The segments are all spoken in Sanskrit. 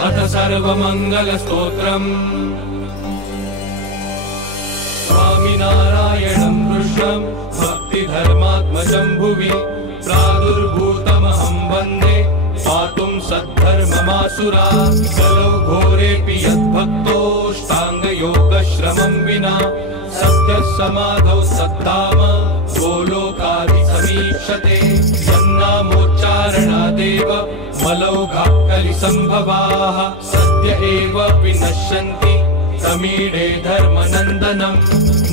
अथ सर्वमङ्गलस्तोत्रम्। स्वामिनारायणं कृष्णं भक्तिधर्मात्मजं भुवि प्रादुर्भूतमहं वन्दे पातुं सद्धर्ममासुरा। कलौ घोरेऽपि यद्भक्तोऽष्टाङ्गयोगश्रमं विना सत्यसमाधौ सद्धाम गोलोकादिसमीक्षते। यन्नामोच्चारणादेव मलौघाकलिसम्भवाः सद्य एव विनश्यन्ति समीडे धर्मनन्दनं।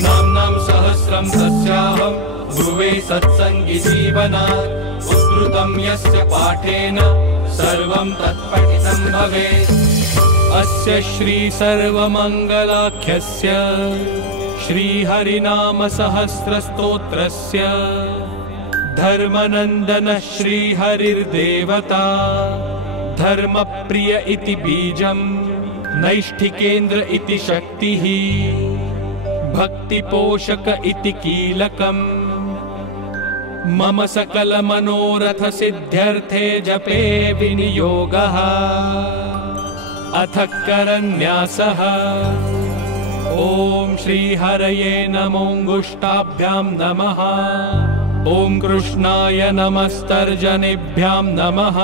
नाम्नां सहस्रं तस्याहं ब्रुवे सत्सङ्गी जीवनात्। उद्धृतं यस्य पाठेन सर्वं तत्पठितं भवेत्। अस्य श्री सर्वमङ्गलाख्यस्य श्रीहरिनाम सहस्रस्तोत्रस्य धर्मनन्दन श्रीहरिर्देवता धर्मप्रिय इति बीजं नैष्ठिकेन्द्र इति शक्तिः भक्तिपोषक इति कीलकम्। मम सकलमनोरथ सिद्ध्यर्थे जपे विनियोगः अथ करन्यासः। ॐ श्रीहरये नमोऽङ्गुष्ठाभ्यां नमः। ॐ कृष्णाय नमस्तर्जनेभ्यां नमः।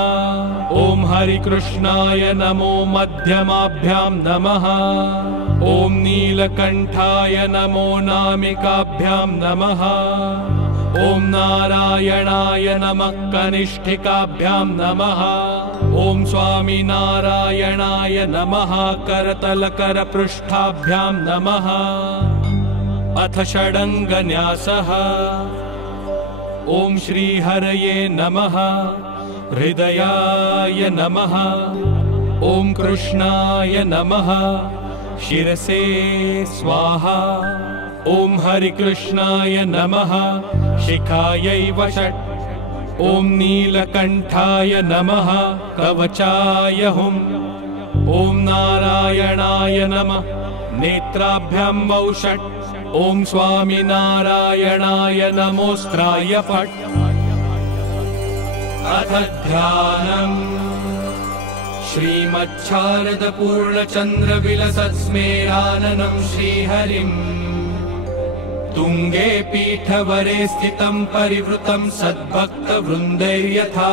ॐ हरिकृष्णाय नमो मध्यमाभ्यां नमः। ॐ नीलकण्ठाय नमो नामिकाभ्यां नमः। ॐ नारायणाय नमः कनिष्ठिकाभ्यां नमः। ॐ स्वामिनारायणाय नमः करतलकरपृष्ठाभ्यां नमः। अथ षडङ्गन्यासः। ॐ श्रीहरये नमः। हृदयाय नमः। ॐ कृष्णाय नमः। शिरसे स्वाहा। ॐ हरिकृष्णाय नमः। शिखायै वषट्। ॐ नीलकण्ठाय नमः कवचाय हुम्। ॐ नारायणाय नमः नेत्राभ्यां वौषट्। ॐ स्वामिनारायणाय नमोऽस्त्राय फट्। अथ ध्यानम्। श्रीमच्छारदपूर्णचन्द्रविलसत्स्मेराननं श्रीहरिम् तुङ्गे पीठवरे स्थितं परिवृतं सद्भक्तवृन्दैर्यथा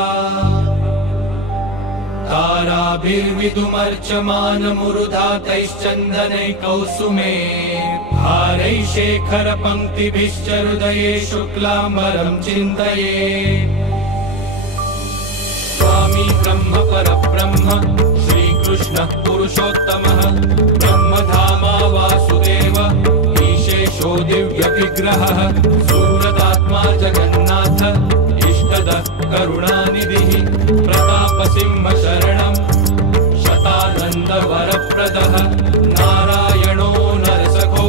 ताराभिर्विदुमर्चमानमुरुधातैश्चन्दनैकौसुमे हारैः शेखरपङ्क्तिभिश्च हृदये शुक्लाम्बरं चिन्तये। स्वामी ब्रह्म परब्रह्म श्रीकृष्णः पुरुषोत्तमः ब्रह्मधामा वासुदेव ईशेषो दिव्यविग्रहः सूरदात्मा जगन्नाथ इष्टदः करुणानिधिः प्रतापसिंह शरणं शतानन्दवरप्रदः नारायणो नरसखो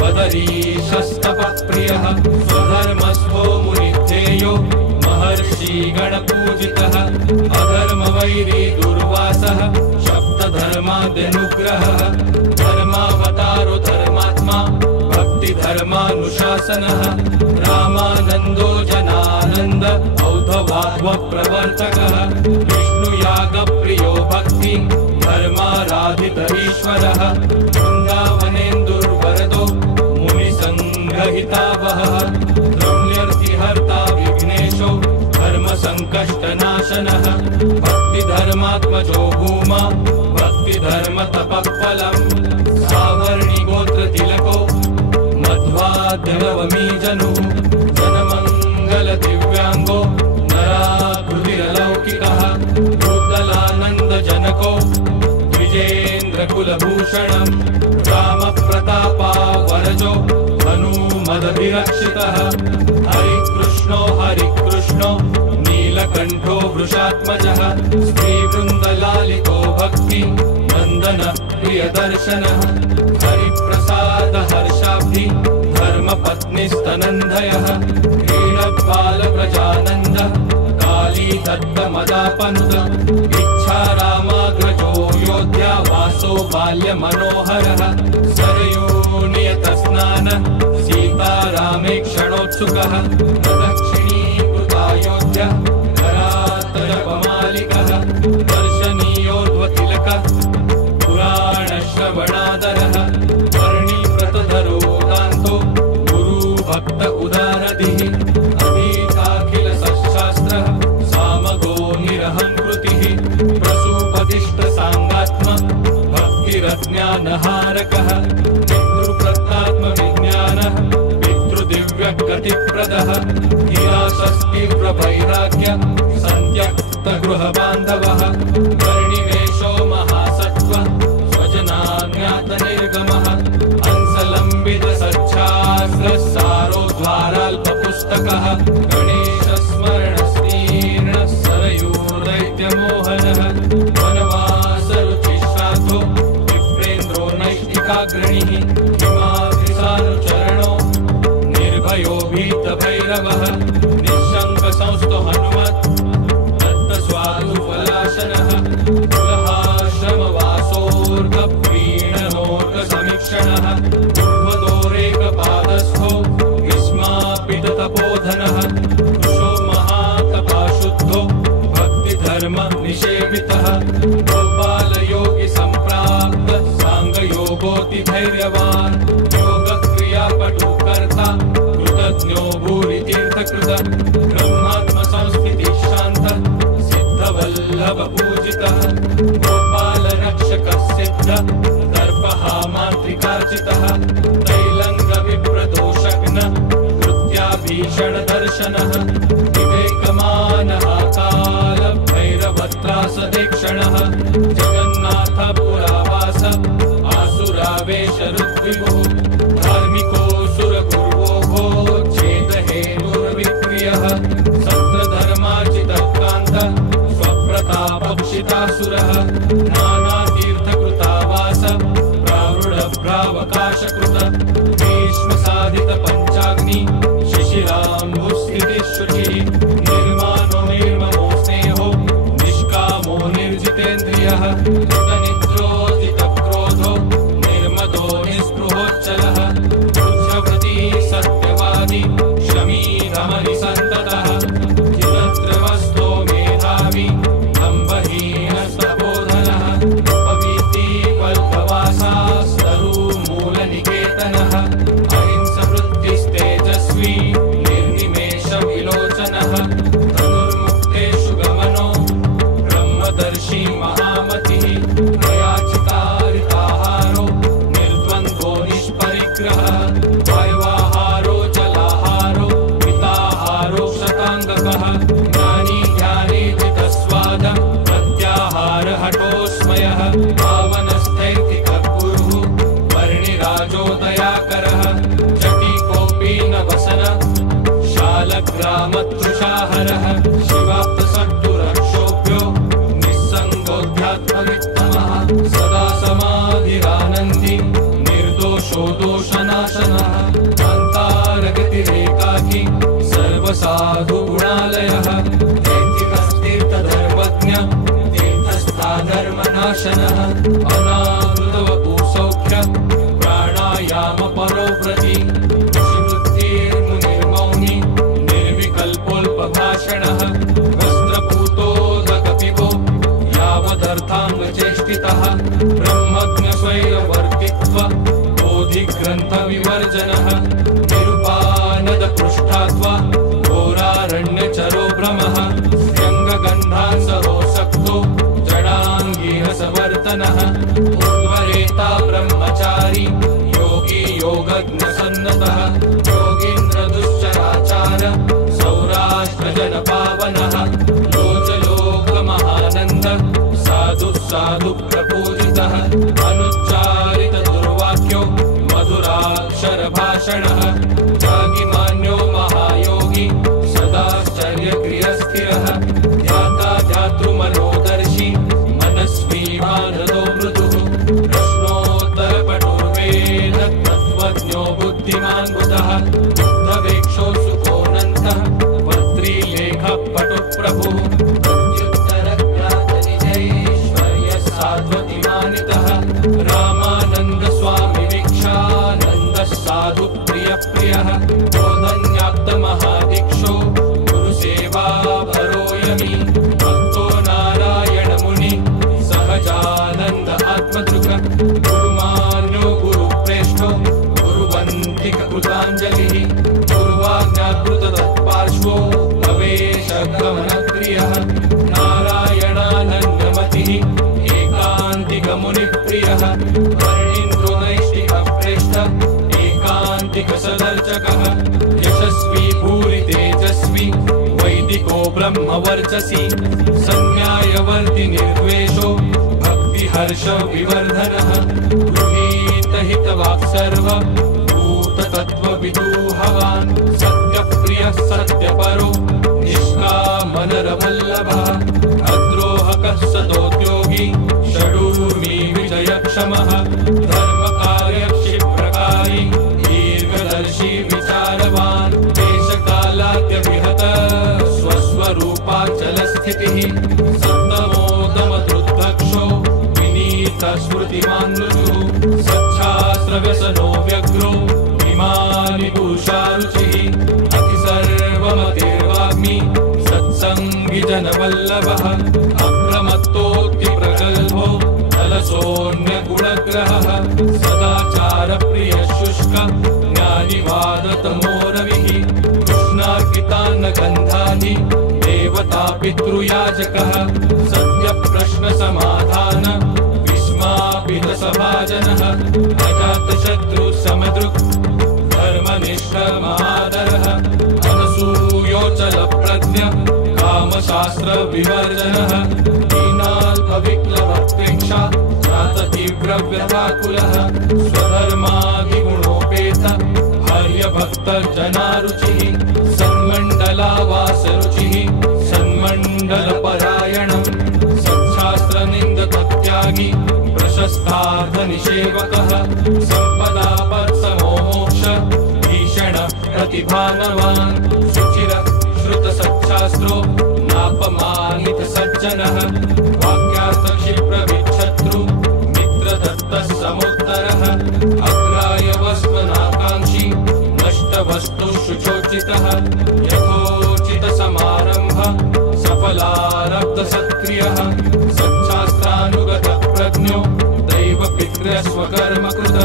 वदरीशस्तपप्रियः स्वधर्मस्थो मुनिध्येयो महर्षिगणपूजितः अधर्मवैरी दुर्वासः शब्दधर्माद्यनुग्रहः धर्मावतारो धर्मात्मा भक्तिधर्मानुशासनः रामानन्दो जनानन्द औद्धवाग्वप्रवर्तकः विष्णुयागप्रियो भक्ति धर्माराधित ईश्वरः वृन्दावनेन्दुर्वरदो मुनिसङ्गहितावहः रम्यर्तिहर्ता विघ्नेशो धर्मसङ्कष्टनाशनः भक्तिधर्मात्मजो भूमा भक्तिधर्मतपःफलम् सावर्णिगोत्रतिलको मध्वाद्यनवमीजनुः जनमङ्गलदिव्याङ्गो नराकृतिरलौकिकः भूतलानन्दजनको द्विजेन्द्रकुलभूषणं रामप्रतापावरजो हनूमदभिरक्षितः हरिकृष्णो नीलकण्ठो वृषात्मजः श्रीवृन्दलालितो भक्ति नन्दन प्रियदर्शनः हरिप्रसाद हर्षाब्धि धर्मपत्निस्तनन्दयः क्रीडबालप्रजानन्द काली दत्तमदापनुत इच्छारामाग्रजो योध्या वासो बाल्यमनोहरः सरयो नियतस्नान सीतारामे क्षणोत्सुकः प्रदक्षिणीकृतायोध्या करातरपमालिकः दर्शनीयोर्ध्वतिलकः गृहबान्धवः वर्णिवेशो महासत्त्व स्वजनाज्ञातनिर्गमः अंसलम्बितसच्छास्त्रसारोद्वाराल्पपुस्तकः गणेशस्मरणस्तीर्णः सरयूर्दैत्यमोहनः वनवासरुचिश्राद्धो विप्रेन्द्रो नैष्ठिकाग्रणिः हिमाद्रिसानुचरणो निर्भयो भीतभैरवः निःशङ्कसंस्थो हनुमत् दत्तस्वादुफलाशनः कुलहाश्रमवासोर्गप्रीणनोर्गसमीक्षणः ऊर्ध्वदोरेकपादस्थो विस्मापिततपोधनः कुशो महातपाशुद्धो भक्तिधर्मनिषेवितः गोपालयोगिसम्प्राप्त साङ्गयोगोऽतिधैर्यवान् योगक्रियापटुकर्ता कृतज्ञो भूरितीर्थकृत ब्रह्मात्मसंस्थितिः सिद्धवल्लभपूजितः गोपालरक्षकसिद्ध दर्पहामान्त्रिकार्चितः तैलङ्गविप्रदोषग्न कृत्याभीषणदर्शनः विवेकमानः कालभैरवत्रासदेक्षणः जगन्नाथपुरावास आसुरावेशरुद्विभुः धार्मिकोऽसुरगुर्वोः चेतहेतुर्विक्रियः सत्रधर्मार्चितकान्त स्वप्रतापक्षितासुरः नानातीर्थकृतावास प्रावृढभ्रावकाशकृत भीष्मसाधितपञ्चाग्नि शिशिराम्बुस्थितिशुचिः निर्मानो निर्ममो स्नेहो निष्कामो निर्जितेन्द्रियः कृतनिद्रोजितक्रोधो निर्मदो निःस्पृहोच्चलः बुद्धव्रती सत्यवादी शमी रमणिसन्ततः चिरत्रवस्तो मेधावी दम्भहीनस्तपोधनः पवीतिकल्पवासास्तरूमूलनिकेतनः अहिंसवृत्तिस्तेजस्वी निर्निमेषविलोचनः धनुर्मुक्तेषु गमनो ब्रह्मदर्शी महामतिः प्रयाचितारिताहारो निर्द्वन्द्वो निष्परिग्रहः वायवाहारो जलाहारो पिताहारो शताङ्गकः ज्ञानी ज्ञानेजितस्वाद प्रत्याहारहठोस्मयः पावनस्थैर्थिकगुरुः वर्णिराजोदयाकरः जटिकोपीनवसन शालग्रामतृषाहरः शिवाप्तसट्टुरक्षोभ्यो निस्सङ्गोऽध्यात्मवित्तमः सदा समाधिरानन्दी निर्दोषो दोषनाशनः कान्तारगतिरेकाकी सर्वसाधुगुणालयः दैथिकस्तीर्थधर्मज्ञ तीर्थस्थाधर्मनाशनः अनावृतवपुसौख्य प्राणायामपरोव्रती ऋषिवृत्तिर्मुनिर्मौनी निर्विकल्पोऽल्पभाषणः वस्त्रपूतोदकपिबो यावदर्थाङ्गचेष्टितः ब्रह्मज्ञस्वैरवर्तित्व बोधिग्रन्थविवर्जनः निरुपानदपृष्ठात्वा घोरारण्यचरो भ्रमः व्यङ्गगन्धासरोसक्तो जडाङ्गीरसवर्तनः उर्वरेता ब्रह्मचारी योगी योगज्ञसन्नतः योगीन्द्रदुश्चराचार सौराष्ट्रजनपावनः लोचलोकमहानन्द साधुः साधुप्रपूजितः अनुच्चारितदुर्वाक्यो मधुराक्षरभाषणः जागिमान्यो महायोगी सदाश्चर्यक्रियस्थिरः ध्याता ध्यातृमनोदर्शी मनस्वी मानदो मृदुः प्रश्नोत्तरपटुर्वेद तत्त्वज्ञो बुद्धिमान् बुधः बुद्धवेक्षो सुखोऽनन्तः पत्रीलेखपटुप्रभुः प्रत्युत्तरज्ञातनिजैश्वर्यसाध्वतिमानितः रामानन्दस्वामी वीक्षानन्दः साधुप्रियः ब्रह्मवर्चसी संन्यायवर्ति निर्द्वेषो भक्तिहर्ष विवर्धनः गृहीतहितवाक् सर्व भूततत्त्वविदूहवान् सत्यप्रियः सत्यपरो निष्कामनरवल्लभः अद्रोहकः सतोद्योगी षडूर्मी विजयक्षमः धर्मकार्यक्षिप्रकारी दीर्घदर्शी विचारवान् देशकालाद्यविहत स्वस्वरूपाचलस्थितिः सत्तमोदमदृद्दक्षो विनीतस्मृतिमान् मृदुः सच्छास्त्रव्यसनो व्यग्रो इमानि पुरुषारुचिः अतिसर्वमतिर्वाग्मी सत्सङ्गी जनवल्लभः अप्रमत्तोऽतिप्रगल्भो अलसोऽन्यगुणग्रहः सदाचारप्रियः शुष्क ज्ञानिवादतमोरविः कृष्णार्पितान्नगन्धानि देवता पितृयाजकः सत्यप्रश्नसमाधान विस्मापितसभाजनः अजातशत्रुसमदृक् धर्मनिष्ठमादरः अनसूयोचलप्रज्ञ कामशास्त्रविवर्जनः दीनाल्पविप्लवप्रेक्षा जाततीव्रव्यथाकुलः स्वधर्मादिगुणोपेत हर्यभक्तजनारुचिः सन्मण्डलावासरुचिः सन्मण्डलपरायणम् सच्छास्त्रनिन्दतत्यागी प्रशस्तार्थनिषेवकः सम्पदापत्समोमोक्ष भीषण प्रतिभानवान् सुचिर श्रुतसच्छास्त्रो नापमानितसज्जनः वाक्यार्थक्षिप्रविच्छत्रु मित्रदत्तः समुत्तरः अग्रायवस्त्वनाकाङ्क्षी नष्टवस्तुषुचोचितः यथोचितसमारम्भ सफलारब्धसत्क्रियः सच्छास्त्रानुगतप्रज्ञो दैवपितृस्वकर्मकृत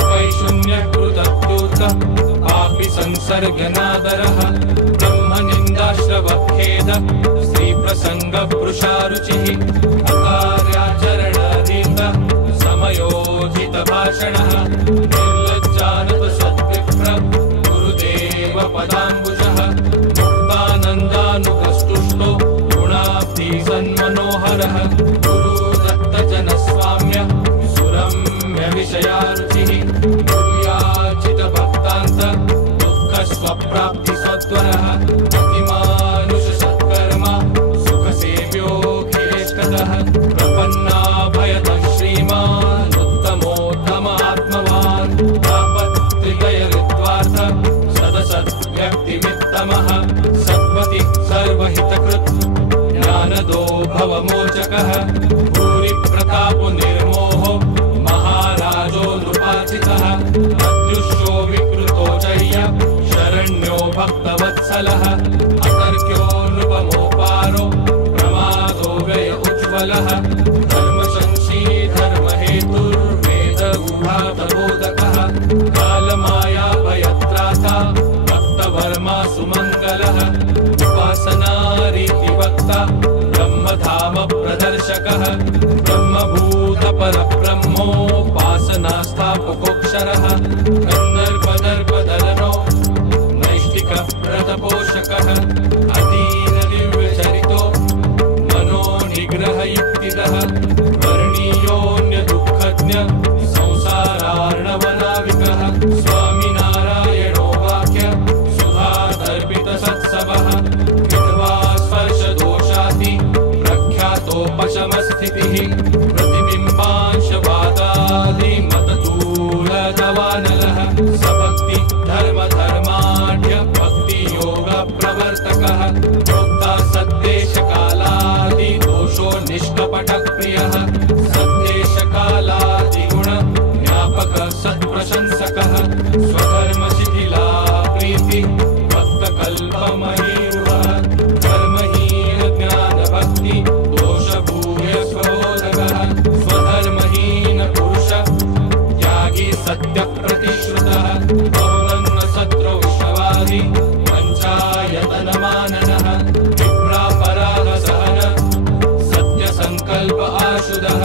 अपैशून्यकृतत्यूत पापि संसर्गनादरः ब्रह्मनिन्दाश्रवखेद स्त्रीप्रसङ्गवृषारुचिः अकार्याचरणरीत समयोचितभाषणः निर्लज्जानतसद्विप्र गुरुदेवपदाम्बुजः मुक्तानन्दानुगस्तुष्टो गुणाब्धिसन्मनोहरः गुरुदत्तजनस्वाम्य सुरम्यविषयारुचिः गुरुयाचितभक्तान्त दुःखस्वप्राप्तिसत्वरः अतिमानुषसत्कर्म सुखसेव्योऽखिलेष्टदः प्रपन्नाभयतः श्रीमान् उत्तमोत्तमात्मवान् तापत्रिकयऋत्वार्थ सदसद्व्यक्तिमित्तमः सत्पति सर्वहितकृत् ज्ञानदो भवमोचकः भूरिप्रतापो निर्मोहो महाराजो नृपार्चितः अत्युष्यो विकृतो जय्य शरण्यो भक्तवत्सलः अतर्क्यो नृपमोपारो प्रमादो व्यय उज्ज्वलः धर्मशंसी धर्महेतुर्वेद ऊहातबोधकः कालमायाभयत्राता भक्तवर्मा सुमङ्गलः उपासनारीतिवक्ता ब्रह्मधाम प्रदर्शकः ब्रह्मभूतपरब्रह्मोपासनास्थापकोऽक्षरः गन्धर्वदर्पदलनो नैष्टिकव्रतपोषकः अधीनदिव्यचरितो मनोनिग्रहयुक्तिदः वर्णीयोऽन्यदुःखज्ञ संसारार्णवनाविकः स्वामिनारायणो वाक्य सुधादर्पितसत्सवः विधवा स्पर्शदोषाति प्रख्यातोपशमस्थितिः प्रतिबिम्बांशवादादिमततूलदवानलः सभक्ति धर्मधर्माढ्य भक्तियोगप्रवर्तकः प्रोक्ता सद्देशकालादिदोषो निष्कपटप्रियः सद्देशकालादिगुण ज्ञापक सत्प्रशंसकः स्वधर्मशिथिला प्रीति भक्तकल्पमहीरुहः कर्महीन ज्ञानभक्ति दोषभूयस्वबोधकः स्वधर्महीन पुरुष त्यागी सत्यप्रतिश्रुतः बहुनन्नसत्रो विश्ववादी पञ्चायतनमाननः विप्रापराधसहन सत्यसङ्कल्प आशुदः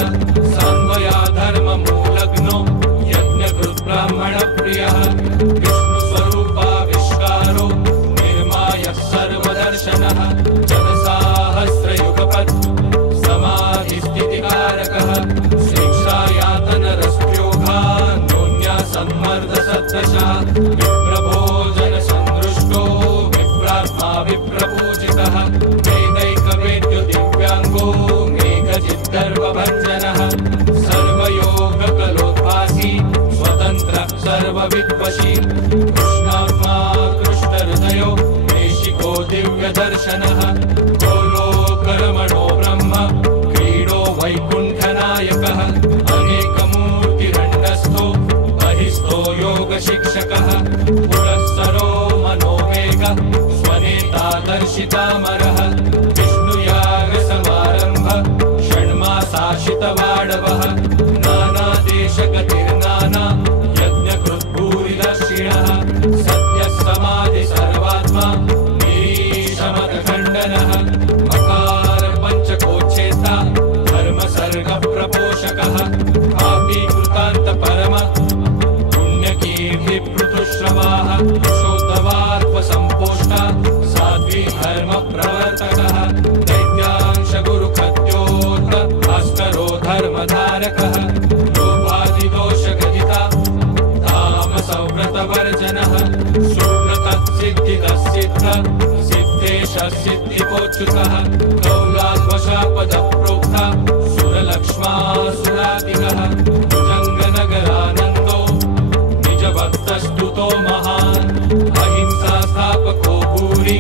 सर्वभञ्जनः सर्वयोगकलोद्भासी स्वतन्त्र सर्वविद्वशी कृष्णात्मा कृष्णहृदयो देशिको दिव्यदर्शनः गोलोकरमणो ब्रह्म क्रीडो वैकुण्ठनायकः अनेकमूर्तिरण्डस्थो बहिस्थो योगशिक्षकः पुरःसरो मनोवेग स्वनेता दर्शितामरः विष्णुयागसमारम्भ षण्मासाशितवाडवः नानादेशगतिर्नाना यज्ञकृद्भूरिदर्शिणः सत्यः समाधि सर्वात्मा निरीशमखण्डनः मकार पञ्चकोच्छेता धर्मसर्गप्रपोषकः पापीकृतान्त परम पुण्यकीर्तिपृथुश्रवाः शोधवार्पसम्पोष्टा साध्वी धर्मप्रवर्तकः दैत्यांशगुरुखद्योत भास्करो धर्मधारकः लोभादिदोषगदिता तामसव्रतवर्जनः सुव्रतः सिद्धिदः सिद्धेशः सिद्धिपोच्युतः कौलाद्वशापदप्रोक्ता सुरलक्ष्मासुरादिकः भुजङ्गनगरानन्दो निजभक्तस्तुतो महान् अहिंसा स्थापको भूरि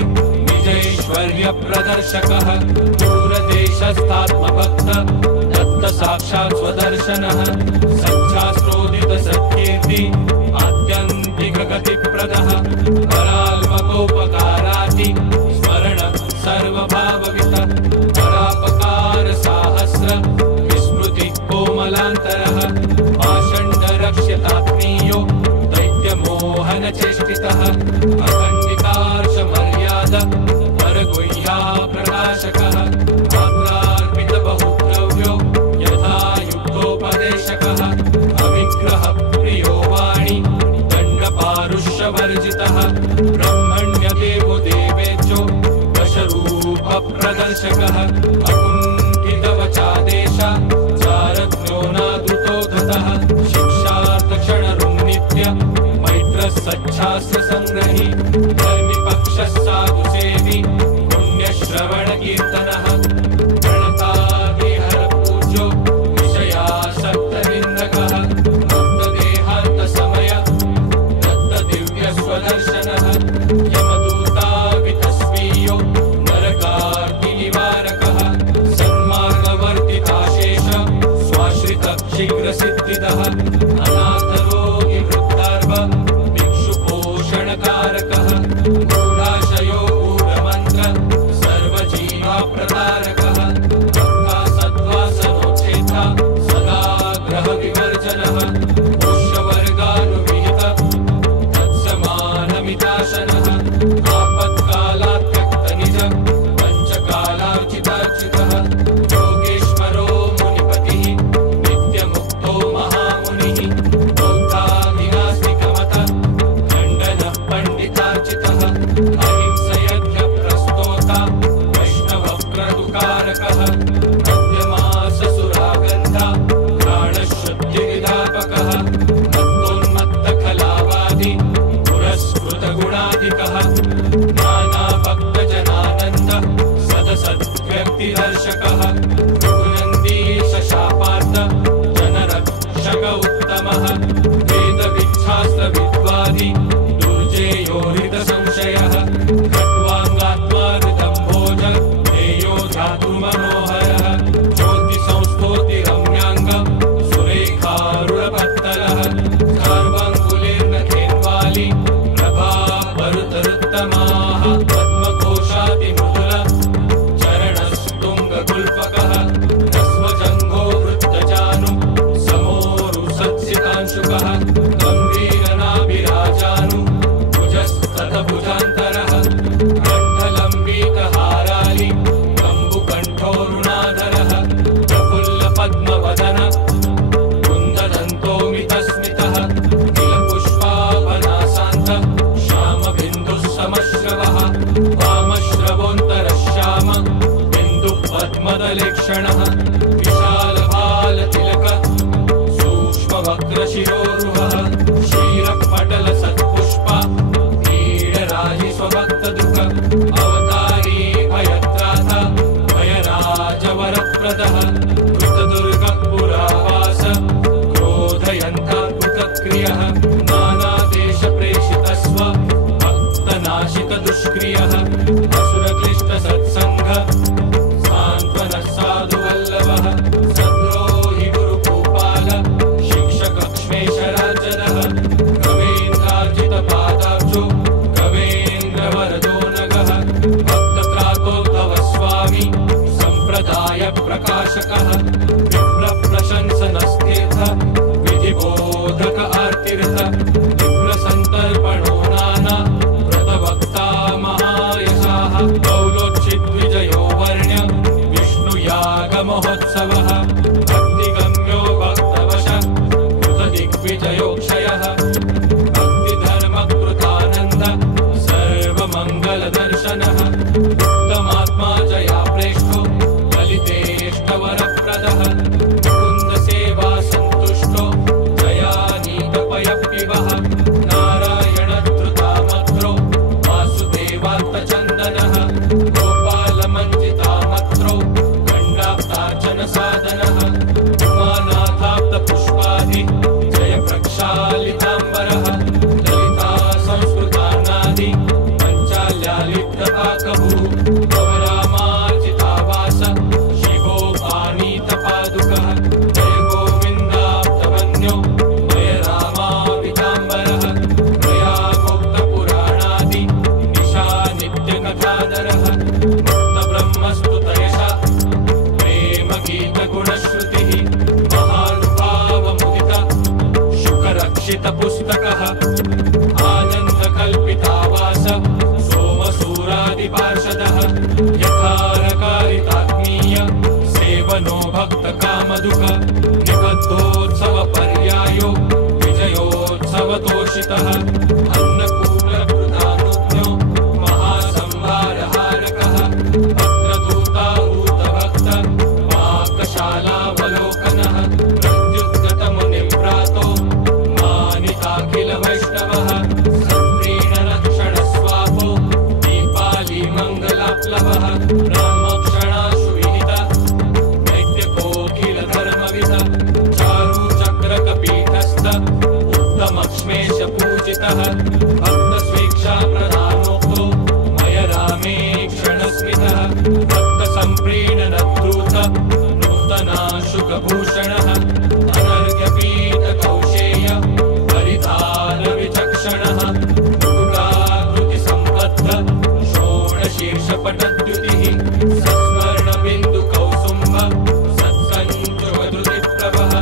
निजैश्वर्यप्रदर्शकः दूरदेशस्थात्मभक्त दत्त साक्षात् स्वदर्शनः सच्छास्त्रोदित सत्कीर्ति आत्यन्तिकगतिप्रदः पराल्मकोपकाराति स्मरण सर्वभाववित परापकार साहस्र विस्मृति कोमलान्तरः पाषण्डरक्ष्यतात्मीयो दैत्यमोहनचेष्टितः अखण्डितार्षमर्याद परगुह्या प्रकाशकः मात्रार्पितबहुद्रव्यो यथा युक्तोपदेशकः अविग्रह प्रियो वाणी दण्डपारुष्यवर्जितः ब्रह्मण्यदेवो देवेज्यो दशरूपप्रदर्शकः अकुण्ठितवचादेश चारज्ञो नादृतो धतः शिक्षार्थक्षणरुन्नित्य मैत्रः सच्छास्त्रसङ्ग्रही धर्मिपक्षः साधुसेवी पुण्यश्रवणकीर्तनः गणतादिहरपूज्यो विषयासक्तनिन्दकः भक्तदेहान्तसमय दत्तदिव्यस्वदर्शनः यमदूतावितस्वीयो नरकार्तिनिवारकः सन्मार्गवर्तिताशेष स्वाश्रितः शीघ्रसिद्धिदः अनाथरोगिवृद्धार्व भिक्षुपोषणकारकः गूढाशयो गूढमन्त्र सर्वजीवाप्रतारकः भक्ता सद्वासनोच्छेदा सदा ग्रहविवर्जनः पुष्यवर्गानुविहित तत्समानमिताशनः आपत्कालात्यक्तनिज पञ्चकालार्चितार्चितः योगेश्वरो मुनिपतिः नित्यमुक्तो महामुनिः बौद्धादिनास्तिकमत खण्डनः पण्डितार्चितः अहिंसयज्ञप्रस्तोता वैष्णवक्रतुकारकः मध्यमाससुरागन्धा प्राणशुद्धिविधापकः मत्तोन्मत्तखलावादि पुरस्कृतगुणाधिकः नानाभक्तजनानन्द सदसद्व्यक्तिदर्शकः रघुनन्दीशशापार्थ जनरक्षक उत्तमः वेदविच्छास्त्रविद्वादि दुर्जेयोरितसंशयः खट्वाङ्गात्मा ऋतम्भोज ध्येयो ध्यातुमनोहरः ज्योतिसंस्तोतिरम्याङ्ग सुरेखारुणपत्तलः सर्वाङ्कुलिर्नखेन्वाली प्रभा मरुतरुत्तमाः पद्मकोशातिमृदुल चरणस्तुङ्गकुल्पकः रस्मजङ्घो वृत्तजानु समोरुसत्सितांशुकः गम्भीरनाभिराजानु भुजस्ततभुजान्तरः कण्ठलम्बितहारालि कम्बुकण्ठोरुणाधरः प्रफुल्लपद्मवदन कुन्ददन्तोमितस्मितः नीलपुष्पाभनासान्त श्यामबिन्दुः समश्रवः वामश्रवोऽन्तरश्याम बिन्दुः पद्मदलेक्षणः विशालभालतिलक सूक्ष्मवक्रशिरोरुहः क्षीरपटलसत्पुष्प क्रीडराजि स्वभक्तदुःख अवतारी भयत्राथ भयराजवरप्रदः कृतदुर्गः पुरावास क्रोधयन्ताद्भुतक्रियः नानादेशप्रेषितस्व भक्तनाशितदुष्क्रियः असुरक्लिष्टसत्सङ्ग सान्त्वनः साधुवल्लभः सद्रोहि गुरुभूपाल शिक्षकक्ष्मेशराजदः कवेन्द्रार्जितपादाब्जो कवेन्द्रवरदो नगः भक्तत्रातोद्धव स्वामी सम्प्रदाय प्रकाशकः विप्रशंसनस्तीर्थ विधिबोधक आर्तीर्थ विप्रसन्तर्पणो नाना व्रतवक्ता महायशाः कौलोच्चिद्विजयो वर्ण्य विष्णुयागमहोत्सवः भक्तिगम्यो भक्तवश कृतदिग्विजयोक्षयः भक्तिधर्मकृतानन्द सर्वमङ्गलदर्शनः उत्तमात्मा जया प्रेष्ठो ललितेष्टवरप्रदः मुकुन्दसेवा सन्तुष्टो जयानीतपयपिबः नारायणधृतामत्रो वासुदेवात्तचन्दनः गोपालमञ्जितामत्रो खण्डाप्तार्चनसाधनः उमानाथाप्तपुष्पादि जयप्रक्षालिताम्बरः ललिता संस्कृतानादि पञ्चाल्यालिप्तपाकभुः नवरामार्जितावास शिवोपानीतपादुकः जय गोविन्दाप्तवन्यो मय रामापिताम्बरः प्रयागोक्तपुराणादि निशानित्यकथाधरः मुक्तब्रह्मस्तुतयशा प्रेमगीतगुणश्रुतिः महानुभावमुदित शुकरक्षितपुस्तकः आनन्दकल्पितावास सोमसूरादिपार्षदः यथारकारितात्मीय सेवनो भक्तकामदुःख निबद्धोत्सवपर्यायो विजयोत्सवतोषितः अन्नकूलकृतानुज्ञो महासंहारहारकः भद्रदूताहूतभक्त पाकशालावलोकनः प्रत्युद्गतमुनिं प्रातो मानिताखिलवैष्णवः सत्प्रीणनक्षणस्वापो दीपालीमङ्गलाप्लवः ब्रह्मक्षणाशुविहित दैत्यकोकिलधर्मविद चारुचक्रकपीठस्थ उत्तमक्ष्मेशपूजितः भक्तस्वेच्छाप्रधानोक्तो मय रामे क्षणस्मितः भक्तसम्प्रीणनद्रूत नूतनाशुकभूषणः अनर्घ्यपीठकौशेय परिधानविचक्षणः मुकुटाकृतिसम्बद्ध षोडशीर्षपटद्युतिः सस्वर्णबिन्दुकौसुम्भ सत्सञ्जुगधृतिप्रभः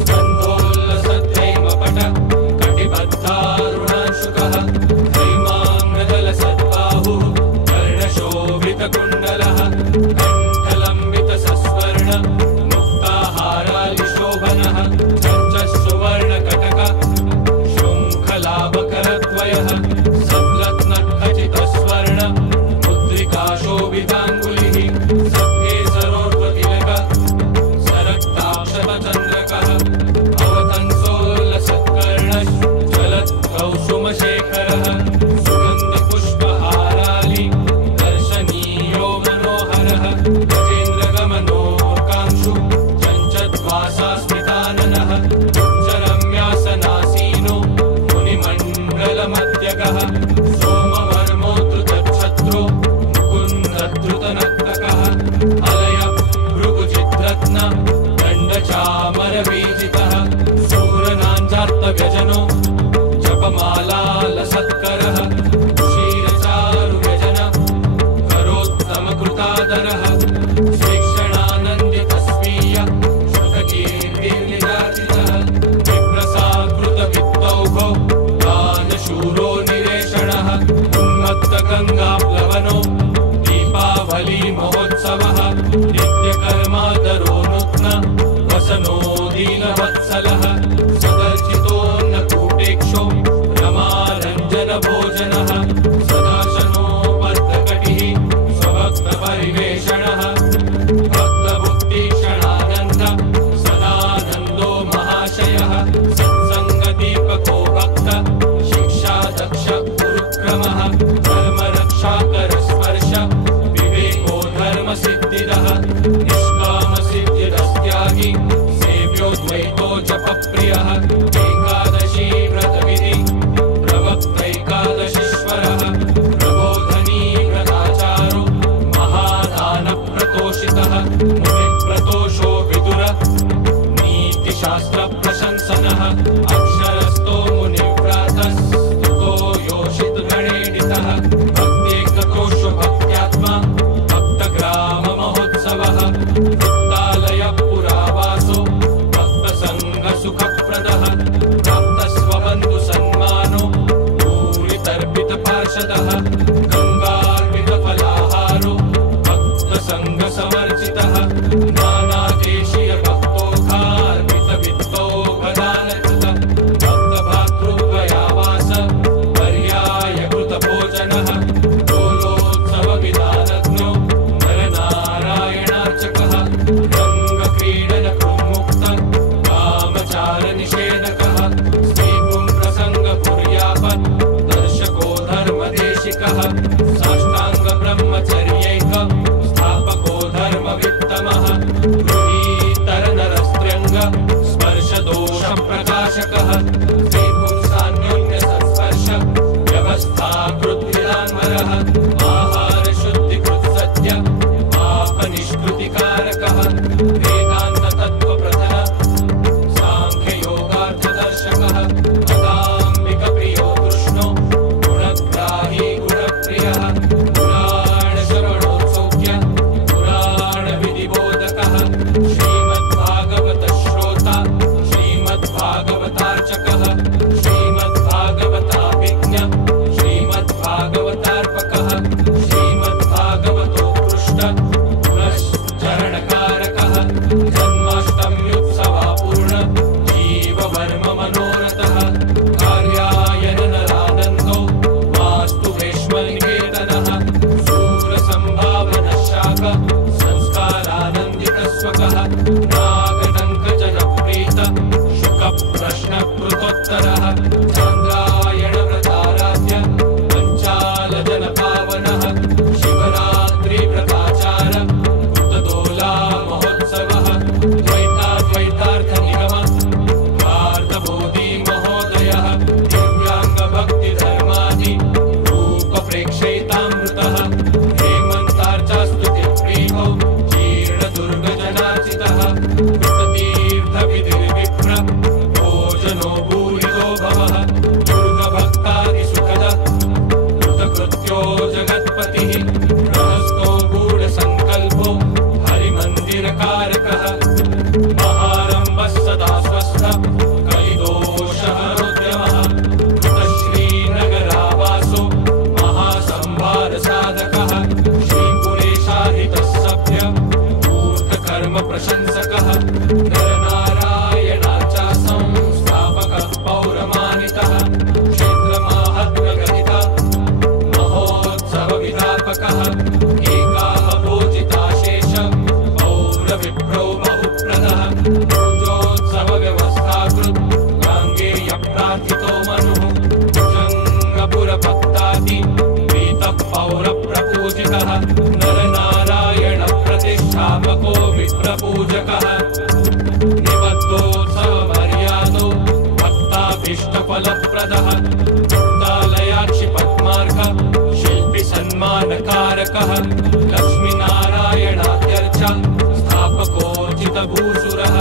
स्कन्धोल्लसद्धैमपट कटिबद्धारुणांशुकः हैमाङ्गदलसद्बाहुः कर्णशोभितकुण्डलः कण्ठलम्बितसस्वर्ण मुक्ताहारालिशोभनः श्रीपुंसान्योन्य संस्पर्श व्यवस्था कृद्विलान्वरः आहार शुद्धिकृत सत्य पाप निष्कृतिकारकः वेदान्त तत्व प्रधन सांख्य योगार्थ दर्शकः मदाम्बिक प्रियो कृष्णो गुणग्राही गुणप्रियः पुराण श्रवणोत्सुक्य पुराण विधिबोधकः श्रीमद्भागवत श्रोता श्रीमद्भागवतार्चकः श्रीमद्भागवताभिज्ञ श्रीमद्भागवतार्पकः श्रीमद्भागवतोत्कृष्ट पुरश्चरणकारकः जन्माष्टम्युत्सवापूर्ण जीववर्म मनोरथः कार्यायननरानन्दो वास्तु भीष्मनिकेतनः शूरसम्भावनशाक संस्कारानन्दितस्वकः नागटङ्कजनप्रीत शुकप्रश्नकृतोत्तरः चान्द्रायणव्रताराध्य पञ्चालजनपावनः शिवरात्रिव्रताचार कृतदोला महोत्सवः द्वैताद्वैतार्थनिगम पार्थबोधि महोदयः दिव्याङ्गभक्तिधर्मादि रूपप्रेक्षयितामृतः हेमन्तार्चास्तुतिप्रीतो जीर्णदुर्गजनार्चितः कृततीर्थविधिर्विप्र भोजनो भूरितो भवः दुर्गभक्तादिसुखद कृतकृत्यो जगत्पतिः रहस्तो गूढसङ्कल्पो हरिमन्दिरकारकः महारम्भः सदा स्वस्थ कलिदोषहरोद्यमः कृतश्रीनगरावासो महासंभारसाधकः श्रीपुरेशाहितः सभ्य पूर्तकर्म प्रशंसकः नरनारायणाचासं स्थापकः पौरमानितः क्षेत्रमाहात्म्यगणित महोत्सवविधापकः एकाहभोजिताशेष पौरविप्रो बहुप्रदः पूजोत्सवव्यवस्थाकृत् गाङ्गेयप्रार्थितो मनुः भुजङ्गपुरभक्तादि प्रीतः पौरप्रपूजितः नरनारायणप्रतिष्ठापको विप्रपूजकः निबद्धोत्सवमर्यादो भक्ताभीष्टफलप्रदः मुक्तालयाक्षिपद्मार्ग शिल्पिसन्मानकारकः लक्ष्मीनारायणाद्यर्च स्थापकोर्जितभूसुरः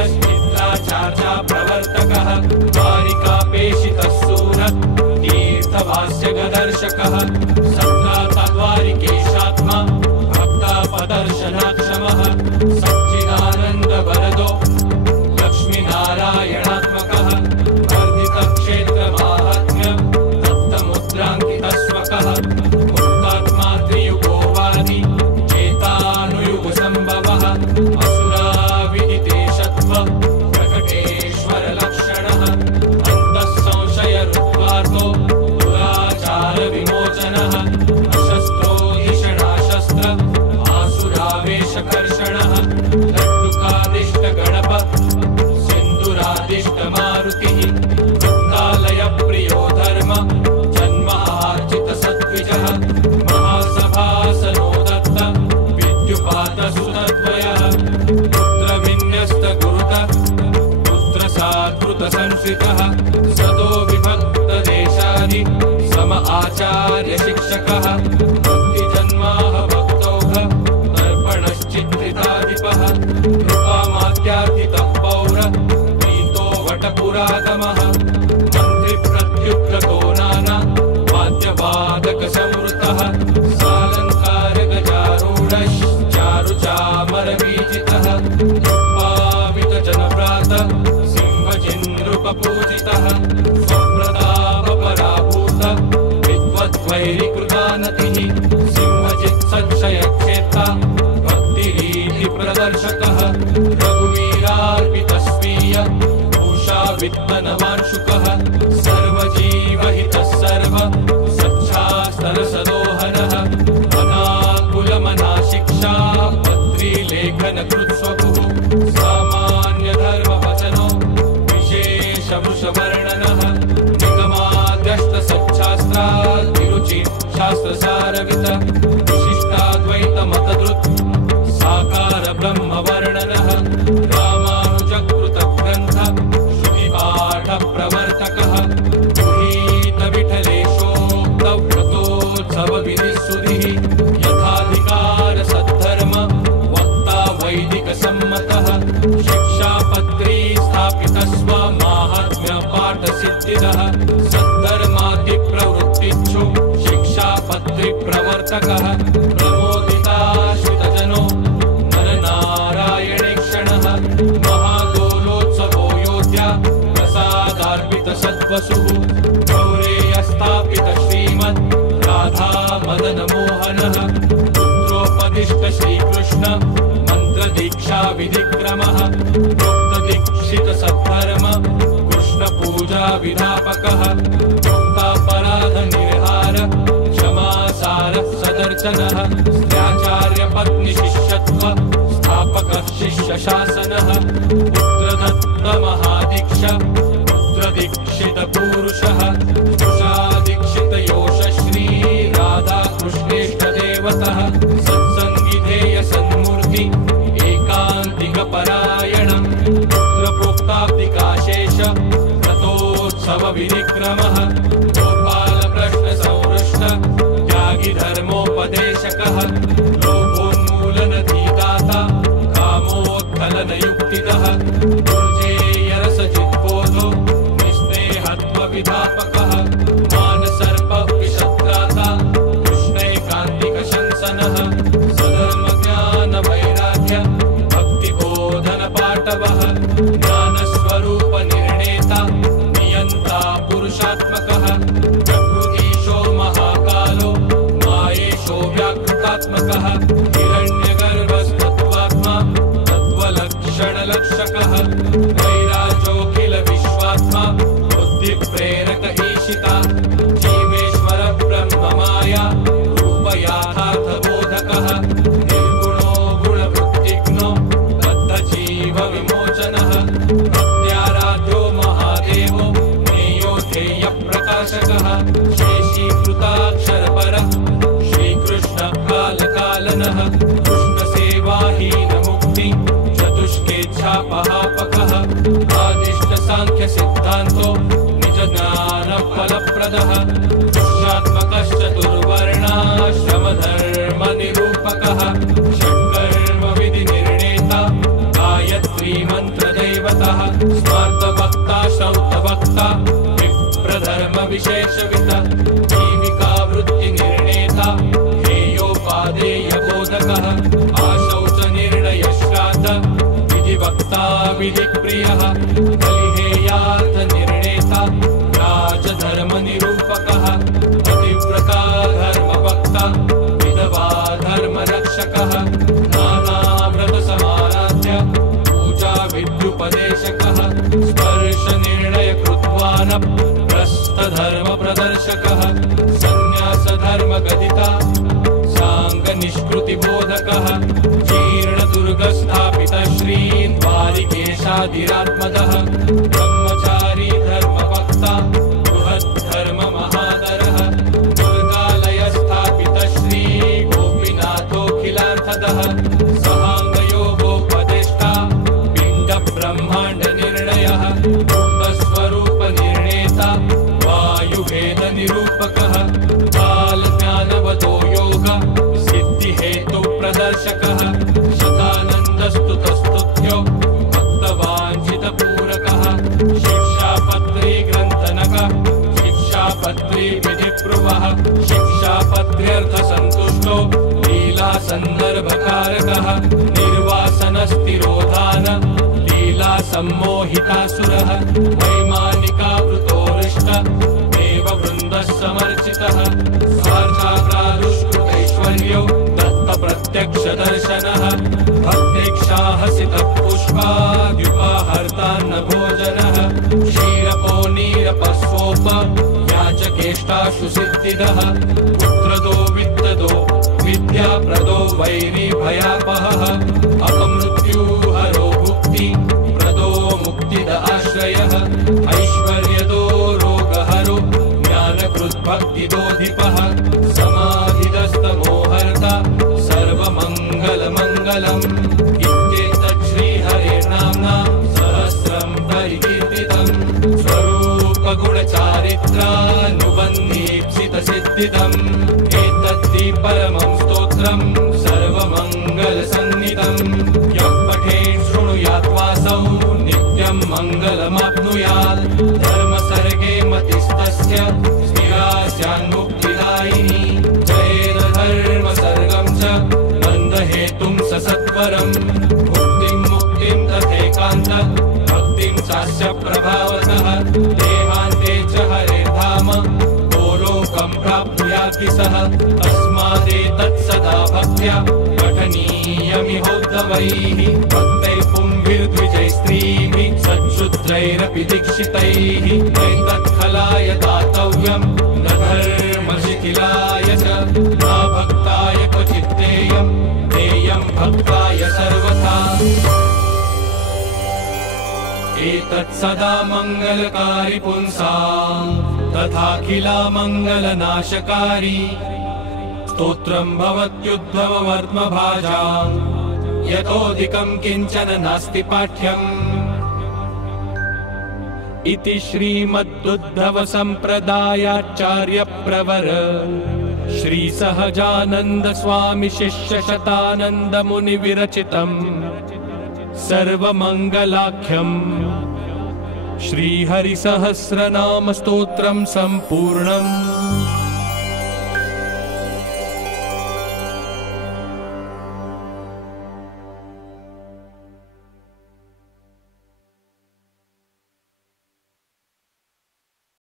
मुक्तादिष्टोत्पतच्छेदश्चित्राचार्या प्रवर्तकः द्वारिकापेशितः सूर तीर्थभाष्यगदर्शकः सत्रातद्वारिकेशात्मा भक्तापदर्शनाक्षमः सच्चिदानन्दवरदो लक्ष्मीनारायणात्मकः वर्धितक्षेत्रमाहात्म्य दत्तमुद्राङ्कितस्वकः मुक्तात्मा त्रियुगोवादि चेतानुयुगसम्भवः असुराविदितेशत्व प्रकटेश्वरलक्षणः अन्तःसंशयरुद्वार्तो दुराचारविमोचनः अशस्त्रोधिषणाशस्त्र आसुरावेशकर्षणः लड्डुकादिष्टगणप सिन्दुरादिष्टमारुतिः वृत्तालयप्रियो धर्म जन्मार्जितसद्विजः महासभासनो दत्त विद्युपातसुतद्वयः पुत्रविन्यस्तगुरुत पुत्रसात्कृतसंश्रितः सदो विभक्तदेशादि सम आचार्यशिक्षकः भक्तिजन्माः भक्तौघ तर्पणश्चित्रिताधिपः कृपामाद्यार्थितः पौर प्रीतो वटपुरातमः मन्त्रिप्रत्युग्रतो नाना वाद्यवादकसंवृतः सालङ्कारगजारूढश्चारुचामरवीजितः कृपावितजनव्रात सिंहजिनृपपूजितः स्वप्रतापपराभूत विद्वद्वैरिकृता विधापकः मुक्तापराध निर्हार क्षमासार सदर्शनः स्त्र्याचार्य पत्नी शिष्यत्व स्थापकः शिष्य शासनः पुत्रदत्त महादीक्षा पुत्रदीक्षित पुरुषः स्पृशादीक्षित योषश्री राधा कृष्णेष्ट देवतः सत्संगिधेय सन्मूर्ति एकान्तिक परायणम् पुत्रप्रोक्ताब्दिकाशेष रथोत्सव विनिक्रमः गोपाल प्रश्न संहृष्ट त्यागी धर्मोपदेशकः लोभोन्मूलन धीदाता कामोत्कलन युक्तिदः दुर्जेय रसजित्बोधो निस्नेहत्व विधापकः मानसर्प विषत्राता कृष्णैकान्तिक शंसनः सधर्म ज्ञान वैराग्य भक्तिबोधन पाटवः ज्ञानस्वरूप निर्णेता नियन्ता पुरुषात्मकः प्रकृतीशो महाकालो मायेशो व्याकृतात्मकः हिरण्यगर्भस्तत्त्वात्मा तत्त्वलक्षणलक्षकः वैराजोऽखिल विश्वात्मा बुद्धिप्रेरक ईशिता जीवेश्वर ब्रह्ममाया रूपयाथार्थबोधकः निर्गुणो गुणवृत्तिघ्नो बद्धजीव विमोचनः प्रत्याराध्यो महादेवो ज्ञेयो ध्येयप्रकाशकः शेषीकृताक्षरपरः श्रीकृष्ण कालकालनः कृष्णसेवाहीनमुक्ति चतुष्केच्छापहापकः आदिष्ट सांख्य सिद्धान्तो निज ज्ञान फलप्रदः पुरुषात्मकश्च दुर्वर्णाश्रमधर्म निरूपकः षट्कर्म विधि निर्णेता गायत्री मन्त्रदैवतः स्मार्तवक्ता श्रौतवक्ता विप्रधर्म विशेषवित जीविका वृत्ति निर्णेता हेयोपादेय बोधकः आशौच निर्णय श्राद्ध विधिवक्ता विधिप्रियः बलिहेयार्थ निर्णेता राजधर्म निरूपकः पतिव्रता धर्मवक्ता विधवा धर्म रक्षकः नानाव्रत समाराध्य पूजा विद्युपदेशकः स्पर्श निर्णय कृत्वान प्रस्थधर्म प्रदर्शकः संन्यास धर्म गदिता सांग निष्कृति बोधकः जीर्ण दुर्ग स्थापित श्री द्वारिकेशादिरात्मदः ब्रह्मचारी धर्मवक्ता बृहद्धर्म महादरः दुर्गालय स्थापित श्री गोपीनाथोऽखिलार्थदः सहाङ्गयोगोपदेष्टा पिण्ड ब्रह्माण्ड निर्णयः कुम्भस्वरूप निर्णेता वायुभेद निरूपकः काल ज्ञानवतो योग सिद्धि हेतु प्रदर्शकः शतानन्दस्तुतस्तुत्यो भक्तवाञ्छित पूरकः शिक्षापत्री ग्रन्थनक शिक्षापत्री विधिप्रुवः शिक्षापत्र्यर्थ संतुष्टो लीला संदर्भकारकः निर्वासनस्तिरोधान लीला सम्मोहितासुरः वैमानिकावृतोरिष्ट देववृन्दः समर्चितः स्वार्चाप्रादुष्कृतैश्वर्यो दत्तप्रत्यक्षदर्शनः भक्तेक्षाहसित पुष्पाद्युपाहर्तान्न भोजनः क्षीरपोनीरपस्वोप याचकेष्टाशु सिद्धिदः पुत्रदो वित्तदो विद्याप्रदो वैरी भयापहः अपमृत्युहरो भुक्ति प्रदो मुक्तिद आश्रयः ऐश्वर्यदो रोगहरो ज्ञानकृद्भक्तिदोधिपः समाधिदस्तमोहर्ता सर्वमङ्गलमङ्गलम् इत्येतत् श्रीहरेर्नाम्ना सहस्रं परिकीर्तितम् स्वरूपगुणचारित्रानुबन्धीप्सितसिद्धिदम् एतद्धि परमं स्तोत्रम् सर्वमङ्गलसन्निधम् यः पठेत् शृणुयात् वासौ नित्यं मङ्गलमाप्नुयात् धर्मसर्गे मतिस्तस्य स्थिरा स्यान्मुक्तिदायिनी जयेद धर्मसर्गं च बन्धहेतुं ससत्वरम् मुक्तिं मुक्तिं तथैकान्त भक्तिं चास्य प्रभावतः देहान्ते च हरेर्धाम गोलोकं प्राप्नुयात् सः तस्मादेतत् सदा भक्त्या पठनीयमिहोद्धवैः भक्तैः पुंभिर्द्विजैस्त्रीभिः सच्छुद्रैरपि दीक्षितैः एतत् मंगलाय दातव्यं न धर्मशिथिलाय च न भक्ताय क्वचित् देयं भक्ताय सर्वथा। एतत् सदा मंगलकारी पुंसां तथाखिला मंगलनाशकारी स्तोत्रं भवत्युद्धववर्त्मभाजां यतोऽधिकं किंचन नास्ति पाठ्यम्। इति श्रीमद्उद्धव संप्रदायाचार्य प्रवर श्री सहजानंद स्वामी शिष्य शतानंद मुनि विरचितम् सर्वमंगलाख्यम् श्रीहरिसहस्रनाम स्तोत्रं संपूर्णम्।